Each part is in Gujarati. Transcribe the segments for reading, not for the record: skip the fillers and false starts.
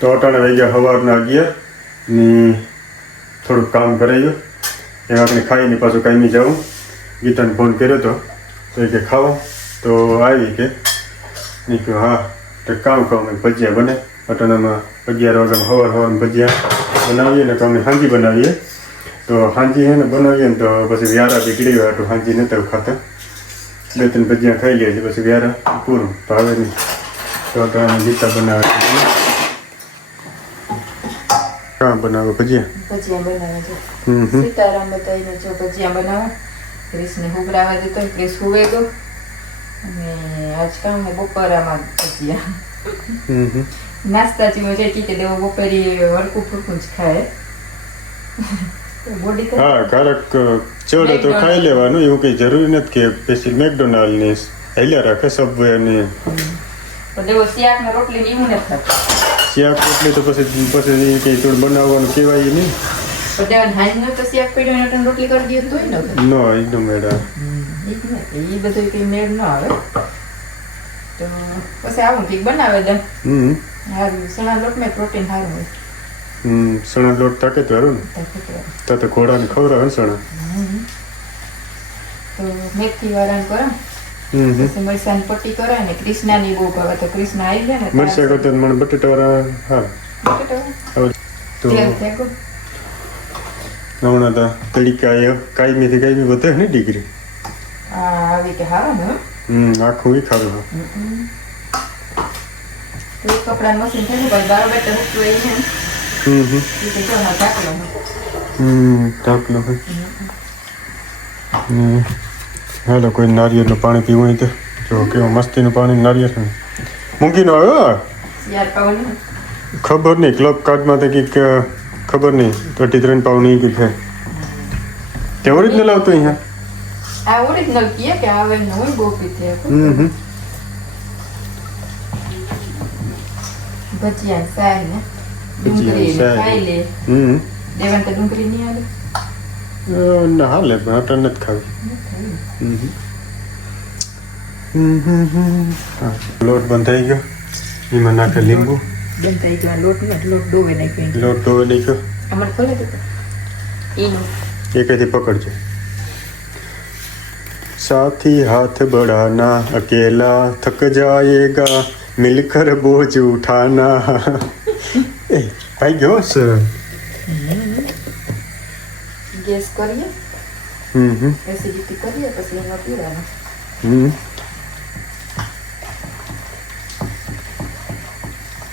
તો અટાણે વાગ્યા સવારના 11 ને થોડુંક કામ કરાયું એમાં આપણે ખાઈને પાછું કાયમી જાઉં. ગીતાને ફોન કર્યો તો કે ખાવો તો આવી કે નહીં કહ્યું હા તો કામ ખાવ ભજીયા બને અટાણામાં 11 વાગ્યામાં સવારમાં ભજીયા બનાવીએ ને અમે હાંજી બનાવીએ તો હાંજી હે ને બનાવીએ ને તો પછી વ્યારા બીગડી હોય તો હાંજી નહોતા ખાતા 2-3 ભજીયા ખાઈ લે છે પછી વ્યારા પૂરું તો હવે નહીં તો અટાણે ગીતા બનાવે કામ બનાવો ભજીયા બનાવે છે. સીતારામ બતાવીને જો ભજીયા બનાવે ક્રિસને હુગરાવા દેતો ક્રિસ હુવે તો અને આજ કામ હે બપોરામાં ભજીયા નાસ્તા થી મજા કે દેવો બપોરી હલકું ફૂલકું જ ખાય બોડી હા કારક ચડે તો ખાઈ લેવાનું એવું કઈ જરૂરી નથી કે સ્પેશિયલ મેકડોનાલ્ડ ની હેલ્યા રાખે સબવે ને દેવો સિયાક ને રોટલી ની હું નથી ખાતો સિયાક રોટલી તો પછી કઈ થોડું બનાવવાનું કહેવાય નહીં દેવન હાજ નો તો સિયાક પડ્યો ને રોટલી કરી દે તોય ન નો એકદમ મેડા એ બધું કઈ મેળ ન આવે તો પછી આવું ઠીક બનાવે દે હારું સણા લોટ માં પ્રોટીન હારું હોય સણા લોટ તાકેત વાળો ને તો ઘોડાને ખવડાવે સણા તો મેથી વાળાને કરા પછી મરસાની પટ્ટી કરાય ને કૃષ્ણાની બહુ ભાવે તો કૃષ્ણ આવી જાય ને મરસા કરતા મને બટેટા વાળા હા તો હમણાં તો તડીકા કાયમીથી કાયમી વધે ને ડિગ્રી આવી કે હારો ને આખું ઈ ખાવું તો કપડાનું મશીન છે ને ભાઈ બાર બેઠા મૂકતું હોય ને એ તો જો ઢાકલો હાલો કોઈ નારિયેળનું પાણી પીવું હોય તો જો કેવું મસ્તીનું પાણી નારિયેળ મૂકીને આવ્યો ખબર નહીં ક્લબ કાર્ડમાં તો કંઈક ખબર નહીં 33 પાઉન્ડ ની છે તે ઓરિજિનલ આવતું અહીંયા આ ઓરિજિનલ કીએ કે આવે ને હોય બહુ પીતે ભજીયા સાય ને ડુંગળી ખાઈ લે દેવન તો ડુંગળી નહીં આવે ના હાલે પણ અટન નથી ખાવી લોટ બંધાઈ ગયો એમાં નાખે લીંબુ બંધાઈ ગયો લોટ ડોવે નાખ્યો લોટ ડોવે નાખ્યો અમારે ખોલે તો એનું એકેથી પકડજો साथी हाथ बढ़ाना अकेला थक जाएगा मिलकर बोझ उठाना आई गयो सर गैस करिए एसिडिटी करिए પછી એનો પીવાનો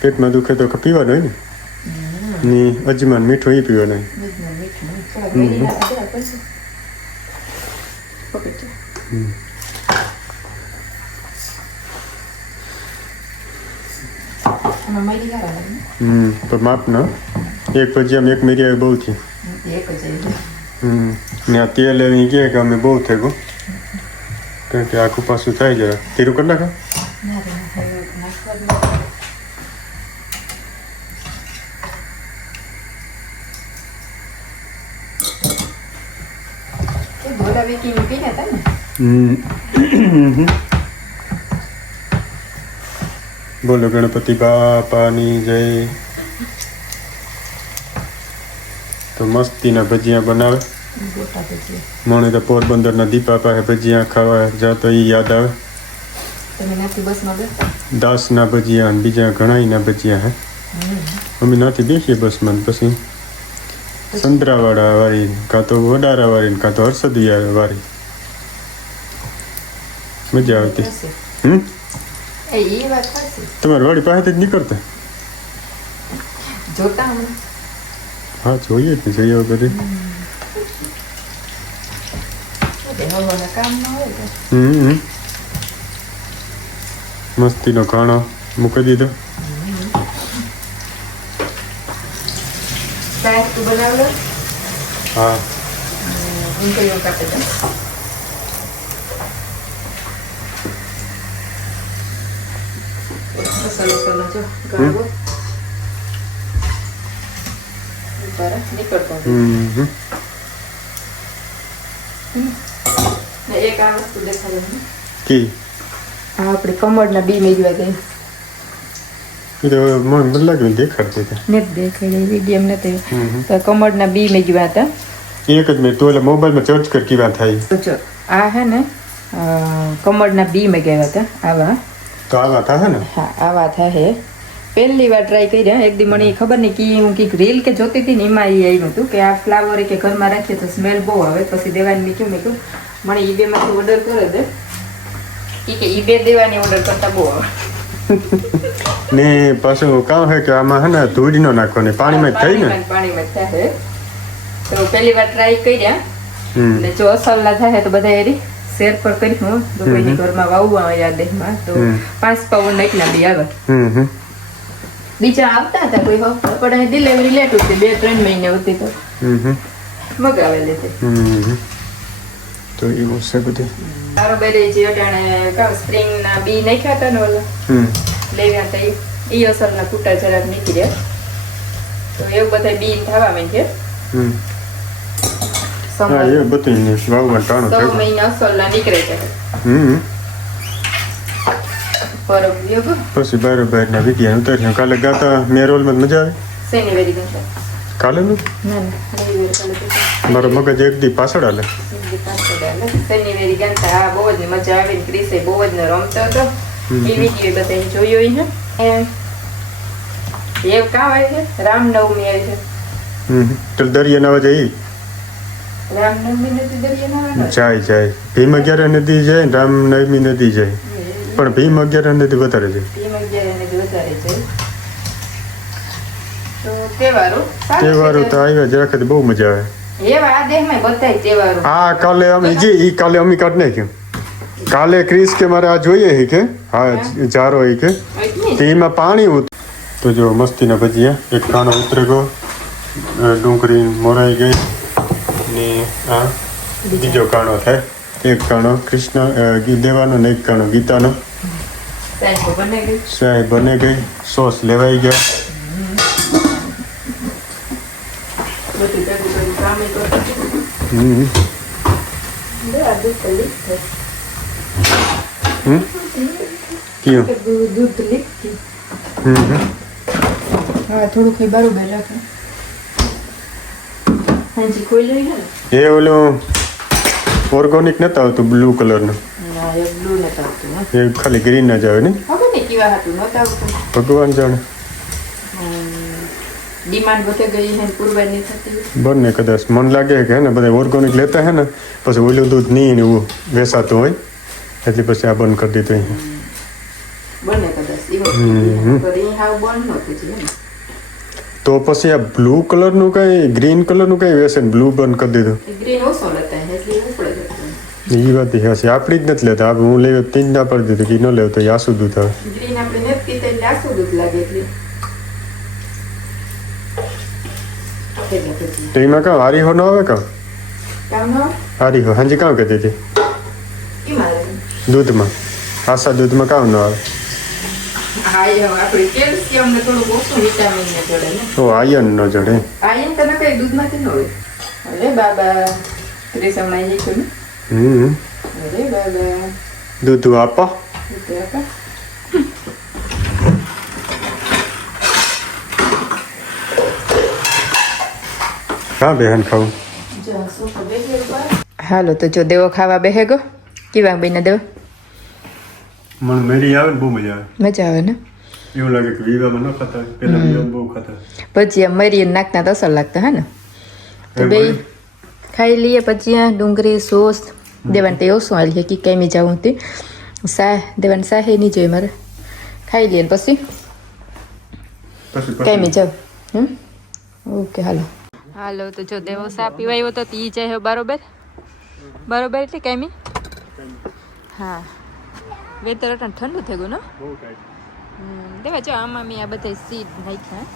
પેટમાં દુખે તો પીવાનું હોય ને ની અજમાન મીઠું એ પીવાનું તો માપ ના એક ભજીયામાં એક મિરિયા બહુ થી ને આ તેલ એની કહે કે અમે બહુ થઈ ગયું કારણ કે આખું પાછું થાય જરા તેરું કરી નાખે બોલો ગણપતિ બાપાની જય. તો મસ્તીના ભજીયા બનાવે મને તો પોરબંદરના દીપા પાસે ભજીયા ખાવા જાતો એ યાદ આવે. દાસના ભજીયા અને બીજા ઘણાયના ભજીયા હે. અમે નાથી બેસીએ બસમાં પછી સંતરાવાળા વાળી કાં તો વડારા વાળી કાં તો હર્ષદિયા વાળી મજા આવતી. તમારી વાડી પાસે જ નીકળતા જોતા હા જોઈએ ને જઈએ વગર મસ્તીનો ખાણો મૂકી દીધો. હા એક આ વસ્તુ દેખાડે કી આપણે કમળના બી મેળવા જાય એ તો મને લાગ્યું દેખાડતી હતી. નથી દેખાડી વિડીયો નથી. તો કમળના બી મેં ગયા હતા. એક જ મિનિટ તું એટલે મોબાઈલમાં સર્ચ કર કેવા થાય. તો જો આ હે ને કમળના બી મેં ગયા હતા આવા. તો આવા થાય ને? હા આવા થાય. પહેલી વાર ટ્રાય કર્યા. એક દી મને ખબર નહીં કે હું કંઈક રીલ કે જોતી હતી ને એમાં એ આવ્યું હતું કે આ ફ્લાવર કે ઘરમાં રાખીએ તો સ્મેલ બહુ આવે. પછી દેવાની મેં કહ્યું મને ઈબેમાંથી ઓર્ડર કરે દે કે ઈબે દેવાની ઓર્ડર કરતા બહુ આવે. ને પાછું કામ હે કે આમાં હે ને ધૂળ નો નાખો ને પાણીમાં જ થાય ને? પાણીમાં જ થાય. તો પહેલી વાર ટ્રાય કર્યા ને જો અસલ ના થાય તો બધા એરી શેર પર કરી હું તો કોઈની ઘરમાં વાવવા યાદ દેહમાં તો 5 પાઉન્ડ નાખના બી આવે. બીજા આવતા હતા કોઈ પણ ડિલિવરી લેટ હતી 2-3 મહિને હતી તો મગાવેલી હતી. તો એવું છે બધું. તારો બેરે જે અટાણે કામ સ્પ્રિંગ ના બી નાખ્યા હતા ને ઓલા લેવ્યા હતા એ અસલ ના કુટા જરાક નીકળ્યા. તો એવું બધા બી થવા માંડ્યા. હા એ બધું વાવવા ટાણું 6 મહિના અસલ ના નીકળે છે. પછી બરાબર ના વિડીયો ઉતાર્યો. કાલે ગાતા મેરોલમાં મજા આવે? શનિવારે ગયો કાલે નું મારો મગજ એક દી પાછળ હાલે. શનિવારે ગંતા બહુ જ મજા આવે. ક્રિસે બહુ જ રમતો હતો. એ વિડીયો બધા જોયો ને એ કામ આવે છે રામનવમી આવે છે. તો દરિયા નાવા જઈ રામનવમી નદી દરિયા નાવા જાય ભીમ 11 નદી જાય રામનવમી નદી જાય પણ ભીમ 11 નદી વધારે છે. તહેવારો તો આવ્યા જરાક બહુ મજા આવે. હા કાલે અમે કાલે અમે કાઢ નાખ્યું. કાલે ક્રિસ કે મારે આ જોઈએ કે હા જારો કે એમાં પાણી તો જો મસ્તીના ભજીયા. એક કાણો ઉતરી ગયો, ડુંગળી મોરાઈ ગઈ ને આ બીજો કાણો થાય. એક કાણો કૃષ્ણ દેવાનો ને એક કાણો ગીતાનો. ચાય બને ગઈ, સોસ લેવાઈ ગયા. થોડું કઈ બરોબર રાખે. એ ઓલું ઓર્ગોનિક નતા આવતું બ્લુ કલરનું? એ ખાલી ગ્રીન જ આવે ને? ભગવાન જાણે. ડિમાન્ડ વધે ગઈ હે પૂરવાની થતી. બંને કદાચ મન લાગે કે હે ને બધા ઓર્ગોનિક લેતા હે ને પછી ઓલું દૂધ નહીં એવું વેચાતું હોય એટલે પછી આ બંધ કરી દીધું. બંને કદાચ તો પછી આ બ્લુ કલરનું કઈ ગ્રીન કલરનું કઈ વેસે ને બ્લુ બંધ કરી દીધું? ગ્રીન ઓછો લેતા એટલે ઉપડે. એ વાત હશે. આપણી જ નથી લેતા. હું લેવો 3 ના પડી દીધું કે ન લેવું તો આસુ દૂધ આવે. ગ્રીન આપણે નથી પીતા એટલે આસુ દૂધ લાગે એટલે. તો એમાં કાં હારીહો ન આવે? કાં હારીહો હાજી કાં કહેતી હતી દૂધમાં? આસા દૂધમાં કામ ન આવે? આયન ન જડે. આયન તને કઈ દૂધમાંથી ન હોય. અરે બાબા ત્રીસમણાઈ જઈશું ને. અરે બાબા દૂધ આપો. હા બેહન ખાવું. હાલો તો જો દેવો ખાવા બેહે ગો. કેવા બેને દેવો? મને મેરી આવે ને બહુ મજા આવે. મજા આવે ને? એવું લાગે કે વિવાહમાં ન ખાતા પેલા વિવાહ બહુ ખાતા. પછી મરી નાખતા તો અસર લાગતા હે ને. તો બે ખાઈ લઈએ પછી ડુંગળી સોસ દેવાન તે ઓછું હાલ કે કેમી જાવું તે સા દેવાન સાહે નહીં જોઈએ મારે. ખાઈ લઈએ પછી કેમી જાવ. ઓકે હાલો તો જો દેવો સા પીવાયો તો ઈ જાય બરોબર એટલે કેમી. હા વેતર અટણ ઠંડુ થઈ ગયું ને. દેવા જો આમાં મેં આ બધા સીડ નાખ્યા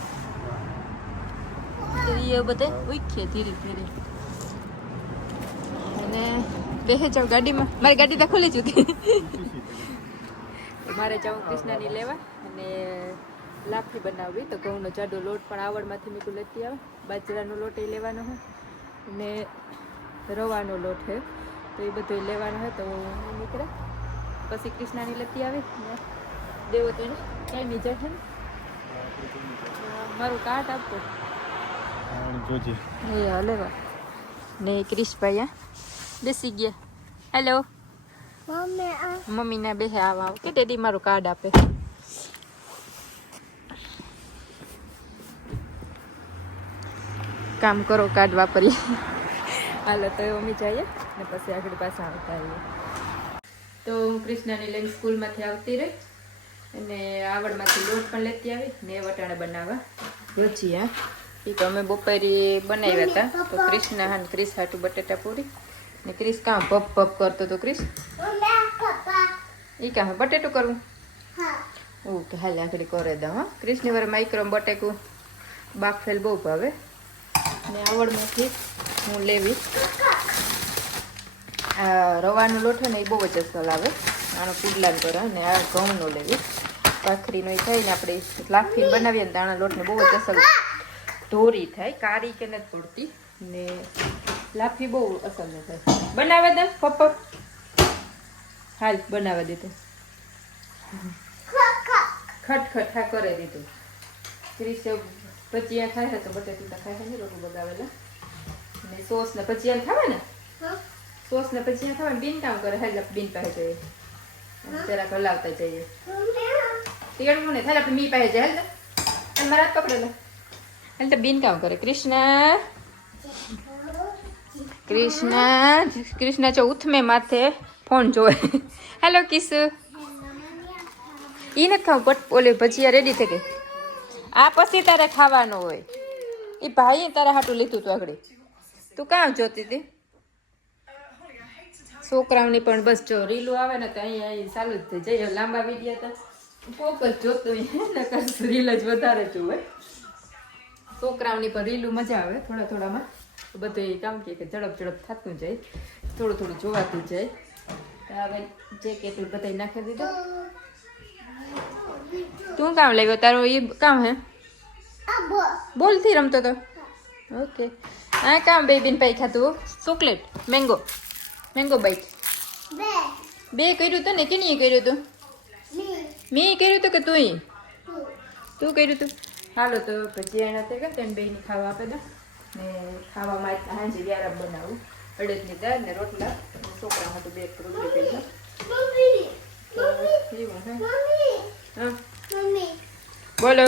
એ બધા ઉખીએ ધીરે ધીરે અને બેસે જાવ ગાડીમાં. મારી ગાડી તો ખુલી ચૂકી. મારે જાઉં કૃષ્ણાની લેવા અને લાપસી બનાવવી. તો ઘઉંનો જાડો લોટ પણ આવડમાંથી મીઠું લેતી આવે. બાજરાનો લોટ એ લેવાનો હોય અને રવાનો લોટ છે તો એ બધું લેવાનો હોય. તો નીકળે પછી કૃષ્ણાની લેતી આવે ને દેવો તો એને કાંઈ નહીં જાય મારું કાર્ડ આપો જોજે એ હલે વા ને ક્રિશભાઈ બેસી ગયા હેલો મમ્મી ના બેસે આવા કે ડેડી મારું કાર્ડ આપે કામ કરો કાર્ડ વાપરીએ હાલો તો મમ્મી જઈએ ને પછી આગળ પાછા આવતા આવીએ તો હું કૃષ્ણની લઈને સ્કૂલમાંથી આવતી રહી અને આવડમાંથી લોટ પણ લેતી આવી ને વટાણા બનાવવા ભજીયા એ તો અમે બપોરે બનાવ્યા હતા તો ક્રિષ્ના હા ક્રિસ હાટું બટેટા પૂરી ને ક્રિસ કાં પપ પપ કરતો તો ક્રિસ એ કાં બટેટું કરવું ઓકે હાલ આગળ કરે દઉં હા ક્રિસની વાર માઇક્રો બટેકું બાફેલ બહુ ભાવે ને આવડમાંથી હું લેવી આ રવાનો લોટ ને એ બહુ જ અસલ આવે આનો પુડલાન કરો ને આ ઘઉંનો લેવી ભાખરીનો એ થાય ને આપણે લાફીને બનાવીએ ને દાણા લોટને બહુ જ અસલ ધોરી થાય કારી કે નથી પડતી ને લાફી બહુ અસલ ન થાય બનાવે દે પપ્પા હાલ બનાવવા દીધું ખટખટ હા કરે દીધું ક્રિસે ભજીયા ખાય તો બટેટા ખાય ને રોટલું બગાવેલા ને સોસ ને ભજીયા ખાવે ને સોસ ને ભજીયા ખાવે ને બીન કામ કરે હાલ બીન પાસે જઈએ જરાક હલાવતા જઈએ ટીકડ મને થાય આપણે મી પાસે જાય હાલ મારા હાથ પકડેલા હાલ તો બીન કામ કરે કૃષ્ણ જો ઉથમે માથે ફોન જોવે હેલો કિસુ ઈ નથી ખાવું પટ ઓલે ભજીયા રેડી થઈ ગઈ આ પછી તારે ખાવાનું હોય એ ભાઈએ તારા હાટું લીધું તું આગળ તું કામ જોતી હતી છોકરાઓની પણ બસ જો રીલું આવે ને તો અહીંયા ચાલુ જ થઈ જાય લાંબા વિડીયો તો કોક જ જોતું રીલ જ વધારે જોવે છોકરાઓની પણ રીલું મજા આવે થોડા થોડામાં બધું કામ કે ઝડપ ઝડપ થતું જાય થોડું થોડું જોવાતું જાય હવે જે કેટલું બધા નાખી દીધું તું કામ લાવ્યો તારો એ કામ હે બોલથી રમતો તો ઓકે આ કામ બેબીન પાઈ ખાતું ચોકલેટ મેંગો બાઈટ બે કર્યું હતું ને કેની કર્યું હતું મેં કર્યું હતું કે તું કર્યું હતું હાલો તો ભજીયા તે કે તેને બેની ખાવા આપે દો ને ખાવામાં હાંજી વ્યારા બનાવું અડદની દાળ ને રોટલા છોકરા માટે બે રોટલી કરી દો એવું હે હા બોલો